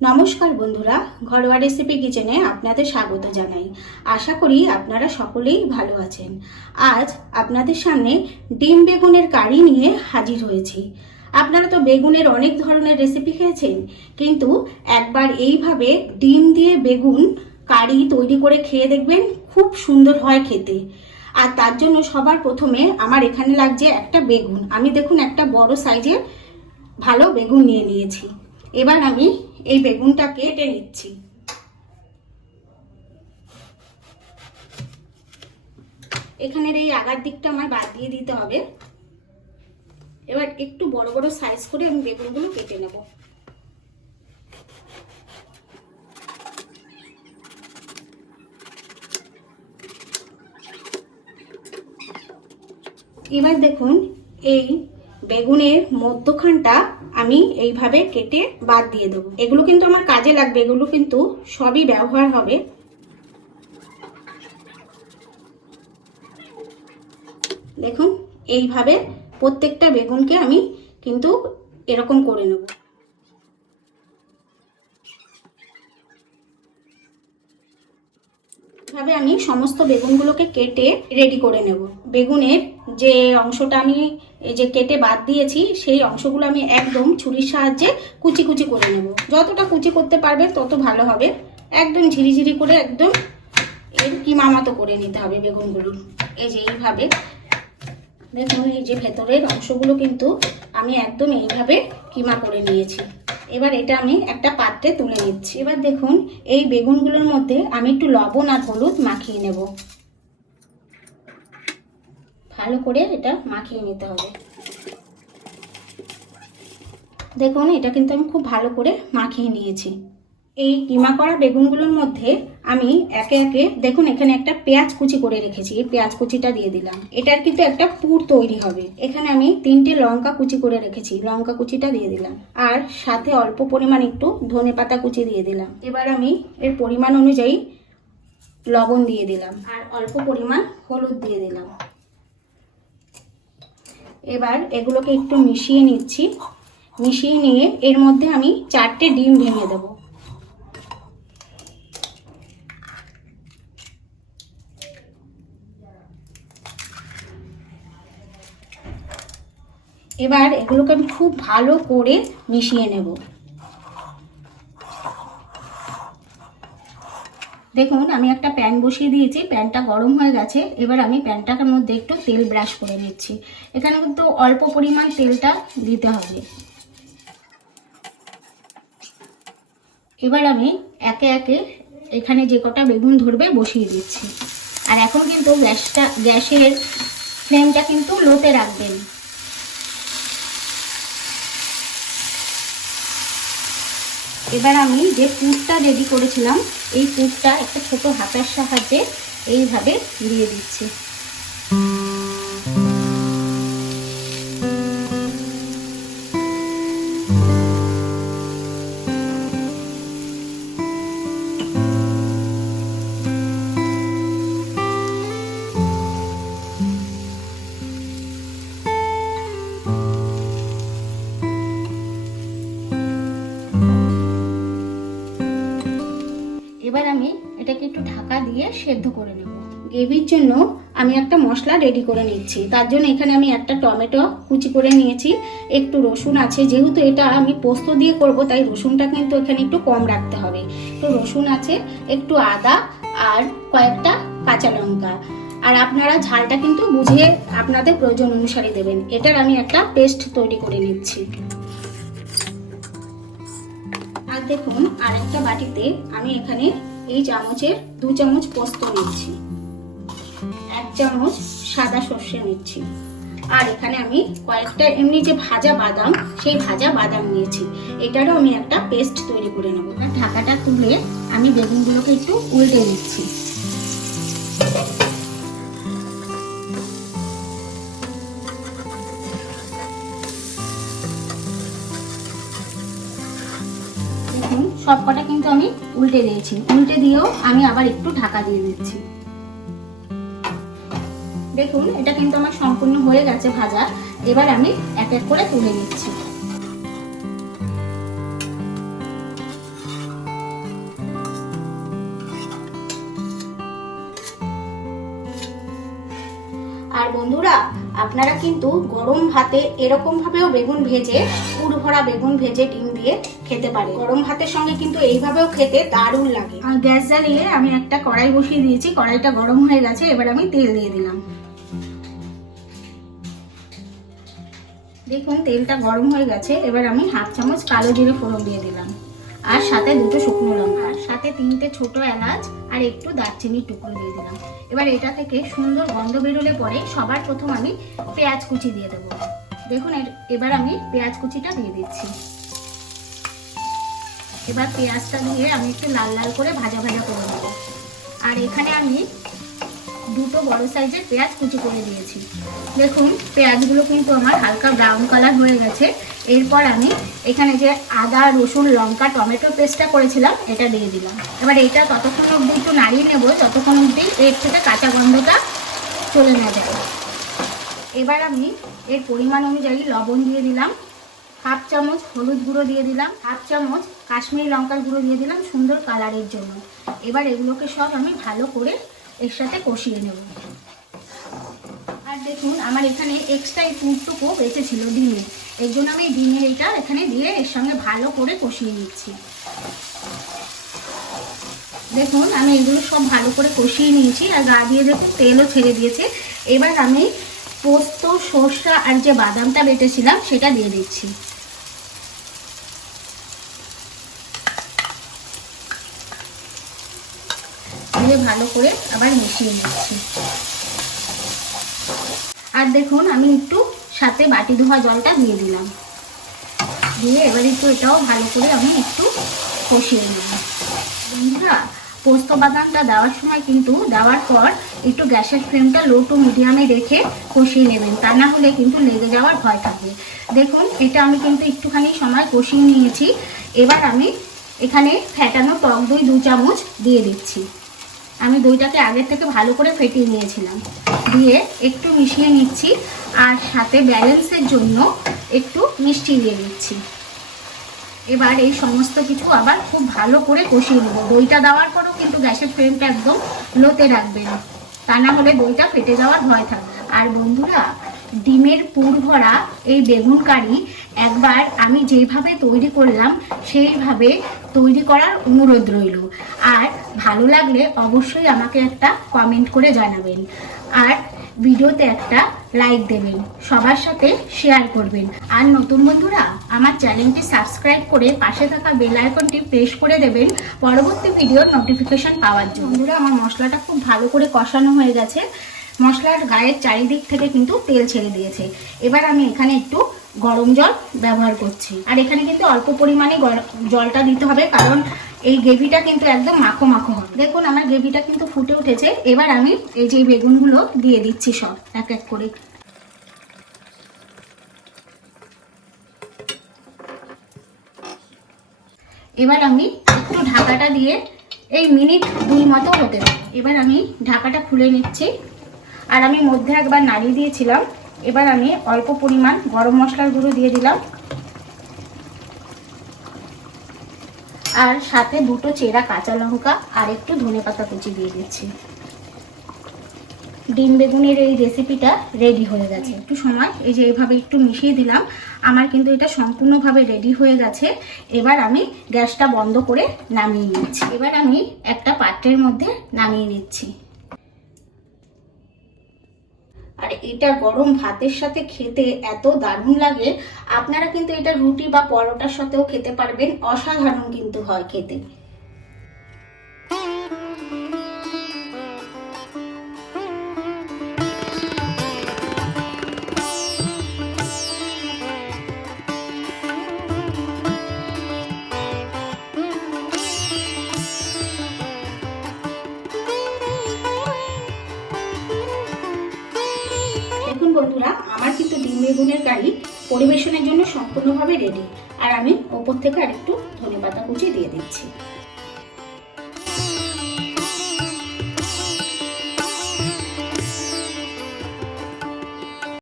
নমস্কার বন্ধুরা, ঘরোয়া রেসিপি কিচেনে আপনাদের স্বাগত জানাই। আশা করি আপনারা সকলেই ভালো আছেন। আজ আপনাদের সামনে ডিম বেগুনের কারি নিয়ে হাজির হয়েছি। আপনারা তো বেগুনের অনেক ধরনের রেসিপি খেয়েছেন, কিন্তু একবার এইভাবে ডিম দিয়ে বেগুন কারি তৈরি করে খেয়ে দেখবেন, খুব সুন্দর হয় খেতে। আর তার জন্য সবার প্রথমে আমার এখানে লাগছে একটা বেগুন। আমি দেখুন একটা বড় সাইজের ভালো বেগুন নিয়ে নিয়েছি। এবার আমি এই বেগুনটাকে কেটে নিচ্ছি। এখানের এই আগার দিকটা আমার বাদ দিয়ে দিতে হবে। এবার একটু বড় বড় সাইজ করে আমি বেগুনগুলো কেটে নেব। এবার দেখুন, এই বেগুনের মধ্যখানটা আমি এইভাবে কেটে বাদ দিয়ে দেবো। এগুলো কিন্তু আমার কাজে লাগবে, এগুলো কিন্তু সবই ব্যবহার হবে। দেখুন, এইভাবে প্রত্যেকটা বেগুনকে আমি কিন্তু এরকম করে নেব। ভাবে আমি সমস্ত বেগুনগুলোকে কেটে রেডি করে নেব। বেগুনের যে অংশটা আমি এই যে কেটে বাদ দিয়েছি, সেই অংশগুলো আমি একদম ছুরির সাহায্যে কুচি কুচি করে নেব। যতটা কুচি করতে পারবে তত ভালো হবে। একদম ঝিরিঝিরি করে একদম এর কিমা মতো করে নিতে হবে বেগুনগুলো। এই যে এইভাবে দেখুন, এই যে ভেতরের অংশগুলো কিন্তু আমি একদম এইভাবে কিমা করে নিয়েছি। এবার এটা আমি একটা পাত্রে তুলে নিচ্ছি। এবার দেখুন, এই বেগুনগুলোর মধ্যে আমি একটু লবণ আর হলুদ মাখিয়ে নেব। ভালো করে এটা মাখিয়ে নিতে হবে। দেখুন, এটা কিন্তু আমি খুব ভালো করে মাখিয়ে নিয়েছি। এই কিমা করা বেগুনগুলোর মধ্যে আমি একে একে দেখুন, এখানে একটা পেঁয়াজ কুচি করে রেখেছি, এই পেঁয়াজ কুচিটা দিয়ে দিলাম। এটার কিন্তু একটা পুর তৈরি হবে। এখানে আমি 3টে লঙ্কা কুচি করে রেখেছি, লঙ্কা কুচিটা দিয়ে দিলাম। আর সাথে অল্প পরিমাণ একটু ধনেপাতা কুচি দিয়ে দিলাম। এবার আমি এর পরিমাণ অনুযায়ী লবণ দিয়ে দিলাম আর অল্প পরিমাণ হলুদ দিয়ে দিলাম। এবার এগুলোকে একটু মিশিয়ে নিচ্ছি। মিশিয়ে নিয়ে এর মধ্যে আমি 4টে ডিম ভেঙে দেবো। এবার এগুলোকে আমি খুব ভালো করে মিশিয়ে নেব। দেখুন, আমি একটা প্যান বসিয়ে দিয়েছি, প্যানটা গরম হয়ে গেছে। এবার আমি প্যানটার মধ্যে একটু তেল ব্রাশ করে নিচ্ছি। এখানে কিন্তু অল্প পরিমাণ তেলটা দিতে হবে। এবার আমি একে একে এখানে যে কটা বেগুন ধরবে বসিয়ে দিচ্ছি। আর এখন কিন্তু গ্যাসের ফ্লেমটা কিন্তু লোতে রাখবেন। এবার আমি যে পুরটা রেডি করেছিলাম, এই পুরটা একটা ছোট হাতার সাহায্যে এইভাবে দিয়ে দিচ্ছি। এবার আমি এটাকে একটু ঢাকা দিয়ে সেদ্ধ করে নেব। গ্রেভির জন্য আমি একটা মশলা রেডি করে নিচ্ছি। তার জন্য এখানে আমি একটা টমেটো কুচি করে নিয়েছি, একটু রসুন আছে। যেহেতু এটা আমি পোস্ত দিয়ে করব, তাই রসুনটা কিন্তু এখানে একটু কম রাখতে হবে। তো রসুন আছে, একটু আদা আর কয়েকটা কাঁচা লঙ্কা। আর আপনারা ঝালটা কিন্তু বুঝিয়ে আপনাদের প্রয়োজন অনুসারে দেবেন। এটার আমি একটা পেস্ট তৈরি করে নিচ্ছি। আর দেখুন, আরেকটা বাটিতে আমি এখানে এই চামচের 2 চামচ পোস্ত নিচ্ছি, 1 চামচ সাদা সর্ষে নিচ্ছি। আর এখানে আমি কয়েকটা এমনি যে ভাজা বাদাম, সেই ভাজা বাদাম নিয়েছি। এটারও আমি একটা পেস্ট তৈরি করে নেব। ঢাকাটা তুলে আমি বেগুনগুলোকে একটু উল্টে দিচ্ছি। সবকটা কিন্তু আমি উল্টে দিয়েছি। উল্টে দিয়েও আমি আবার একটু ঢাকা দিয়ে দিচ্ছি। দেখুন, এটা কিন্তু আমার সম্পূর্ণ হয়ে গেছে ভাজা। এবার আমি এক এক করে তুলে নিচ্ছি। আর বন্ধুরা, আপনারা কিন্তু গরম ভাতে এরকম ভাবেও বেগুন ভেজে, পুর ভরা বেগুন ভেজে ডিম দিয়ে খেতে পারে। গরম ভাতের সঙ্গে কিন্তু এইভাবেও খেতে দারুণ লাগে। আর গ্যাস জ্বালিয়ে আমি একটা কড়াই বসিয়ে দিয়েছি, কড়াইটা গরম হয়ে গেছে। এবার আমি তেল দিয়ে দিলাম। দেখুন তেলটা গরম হয়ে গেছে। এবার আমি 1/2 চামচ কালো জিরে ফোড়ন দিয়ে দিলাম, আর সাথে 2টো শুকনো লঙ্কা, আর সাথে 3টে ছোট এলাচ আর একটু দারচিনির টুকরো দিয়ে দিলাম। এবার এটা থেকে সুন্দর গন্ধ বেরোলে পরে সবার প্রথম আমি পেঁয়াজ কুচি দিয়ে দেবো। দেখুন এবার আমি পেঁয়াজ কুচিটা দিয়ে দিচ্ছি। এবার পেঁয়াজটা দিয়ে আমি একটু লাল লাল করে ভাজা ভাজা করে নেব। আর এখানে আমি 2টো বড় সাইজের পেঁয়াজ কুচি করে দিয়েছি। দেখুন পেঁয়াজগুলো কিন্তু আমার হালকা ব্রাউন কালার হয়ে গেছে। এরপর আমি এখানে যে আদা রসুন লঙ্কা টমেটো পেস্টটা করেছিলাম এটা দিয়ে দিলাম। এবার এটা ততক্ষণ অবধি একটু নাড়িয়ে নেব যতক্ষণ অবধি এর থেকে কাঁচা গন্ধটা চলে না যায়। এবার আমি এর পরিমাণ অনুযায়ী লবণ দিয়ে দিলাম, 1/2 চামচ হলুদ গুঁড়ো দিয়ে দিলাম, 1/2 চামচ কাশ্মীরি লঙ্কার গুঁড়ো দিয়ে দিলাম সুন্দর কালারের জন্য। এবার এগুলোকে সব আমি ভালো করে এর সাথে কষিয়ে নেব। আর দেখুন আমার এখানে এক্সট্রা এই পুরটুকু বেঁচে ছিল ডিমে, এর জন্য আমি ডিমের এটা এখানে দিয়ে এর সঙ্গে ভালো করে কষিয়ে নিচ্ছি। দেখুন আমি এগুলো সব ভালো করে কষিয়ে নিয়েছি, আর গা দিয়ে দেখুন তেলও ছেড়ে দিয়েছে। এবার আমি পোস্ত সরষা আর যে বাদামটা বেটেছিলাম সেটা দিয়ে দিচ্ছি। দিয়ে ভালো করে আবার মিশিয়ে নিচ্ছি। আর দেখুন আমি একটু সাথে বাটি ধোয়া জলটা দিয়ে দিলাম, দিয়ে এবার একটু এটাও ভালো করে আমি একটু কষিয়ে নেব। বন্ধুরা, পোস্ত বাদামটা দেওয়ার সময় কিন্তু দেওয়ার পর একটু গ্যাসের ফ্লেমটা লো টু মিডিয়ামে রেখে কষিয়ে নেবেন, তা না হলে কিন্তু লেগে যাওয়ার ভয় থাকবে। দেখুন এটা আমি কিন্তু একটুখানি সময় কষিয়ে নিয়েছি। এবার আমি এখানে ফেটানো টক দই 2 চামচ দিয়ে দিচ্ছি। আমি দইটাকে আগের থেকে ভালো করে ফেটিয়ে নিয়েছিলাম, দিয়ে একটু মিশিয়ে নিচ্ছি। আর সাথে ব্যালেন্সের জন্য একটু মিষ্টি দিয়ে দিচ্ছি। এবার এই সমস্ত কিছু আবার খুব ভালো করে কষিয়ে নেব। দইটা দেওয়ার পরও কিন্তু গ্যাসের ফ্লেমটা একদম লোতে রাখবেন, তা না হলে দইটা ফেটে যাওয়ার ভয় থাকবে। আর বন্ধুরা, ডিমের পুর ভরা এই বেগুন কারি একবার আমি যেভাবে তৈরি করলাম সেইভাবে তৈরি করার অনুরোধ রইল। আর ভালো লাগলে অবশ্যই আমাকে একটা কমেন্ট করে জানাবেন, আর ভিডিওতে একটা লাইক দেবেন, সবার সাথে শেয়ার করবেন। আর নতুন বন্ধুরা আমার চ্যানেলটি সাবস্ক্রাইব করে পাশে থাকা বেল আইকনটি প্রেস করে দেবেন পরবর্তী ভিডিওর নোটিফিকেশন পাওয়ার জন্য। বন্ধুরা, আমার মশলাটা খুব ভালো করে কষানো হয়ে গেছে। মশলার গায়ের চারিদিক থেকে কিন্তু তেল ছেড়ে দিয়েছে। এবার আমি এখানে একটু গরম জল ব্যবহার করছি, আর এখানে কিন্তু অল্প পরিমাণে জলটা দিতে হবে, কারণ এই গ্রেভিটা কিন্তু একদম মাখো মাখো হবে। দেখুন আমার গ্রেভিটা কিন্তু ফুটে উঠেছে। এবার আমি এই যে বেগুনগুলো দিয়ে দিচ্ছি সব এক এক করে। এবার আমি একটু ঢাকাটা দিয়ে এই মিনিট 2 মতো হতে দেব। এবার আমি ঢাকাটা খুলে নিচ্ছি, আর আমি মধ্যে একবার নাড়িয়ে দিয়েছিলাম। এবার আমি অল্প পরিমাণ গরম মশলার গুঁড়ো দিয়ে দিলাম, আর সাথে 2টো চেরা কাঁচা লঙ্কা আর একটু ধনেপাতা কুচি দিয়ে দিচ্ছি। ডিম বেগুনের এই রেসিপিটা রেডি হয়ে গেছে। একটু সময় এই যে এইভাবে একটু মিশিয়ে দিলাম, আমার কিন্তু এটা সম্পূর্ণভাবে রেডি হয়ে গেছে। এবার আমি গ্যাসটা বন্ধ করে নামিয়ে নিচ্ছি। এবার আমি একটা পাত্রের মধ্যে নামিয়ে নিচ্ছি। আর এটা গরম ভাতের সাথে খেতে এত দারুণ লাগে। আপনারা কিন্তু এটা রুটি বা পরোটার সাথেও খেতে পারবেন, অসাধারণ কিন্তু হয় খেতে। দেখুন বন্ধুরা, আমার কিন্তু ডিম বেগুনের কারি পরিবেশনের জন্য সম্পূর্ণভাবে রেডি। আর আমি ওপর থেকে আরেকটু ধনেপাতা কুচি দিয়ে দিচ্ছি।